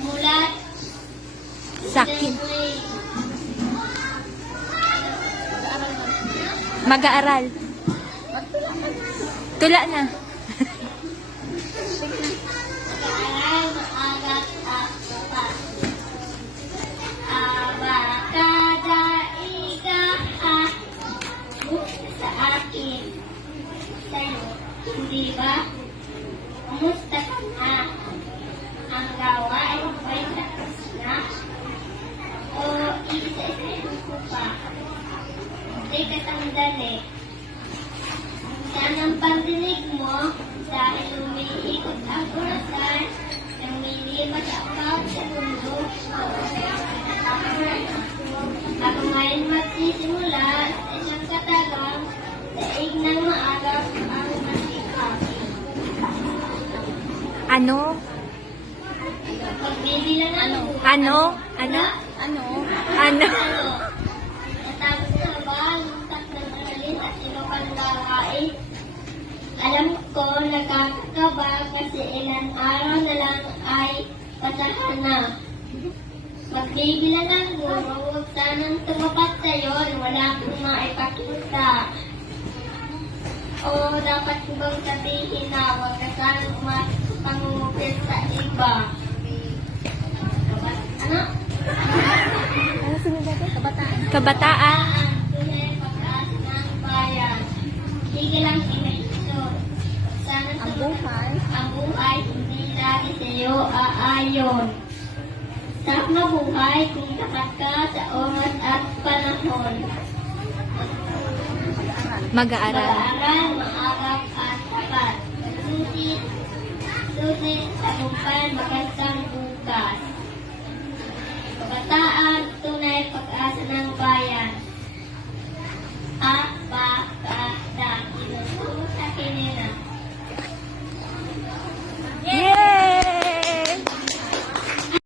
Mulat. Sakin. Mag-aaral. Tula na. Mag-aaral, maagat at tapat. Abakada, ika, sa akin. Sa'yo, hindi ba? Kumusta ka na? Ang gawain ba'y tapos na? O isa-isahin ko pa? Teka sandali. Saan ang pandinig mo? Dahil umiikot ang orasan, namilipat ang bawat segundo. Ako ngayon magsisimula sa isang katagang daig ng maagap ang masikap. Ano? Pagbibilang ano? Ano? Ano? Ano? Ano? Natapos na ba ang tatlong aralin at iba pang gawain? Alam ko, nakakakaba kasi ilang araw na lang ay pasahan na. Magbibilang ang guro, huwag sanang tumapat sa'yo, wala akong maipakita. O dapat ko bang sabihin na huwag ka sanang pangungupit sa iba? Ano? Ano sunod natin? Kabataan. Kabataan. Tunay ang pag-asa ng bayan. Sige lang inisyon. Sana ang buhay hindi lagi sa iyo aayon. Sarap na buhay kung tapat ka sa oras at panahon. Mag-aaral. Mag-aaral, maagap at tapat. Susit, tagumpay, magandang bukas.